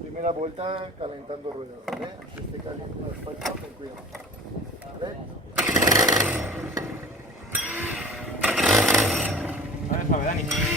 Primera vuelta calentando ruedas, ¿vale? Antes de calentar el asfalto, ten cuidado. ¿Vale? A ver, suave, Dani.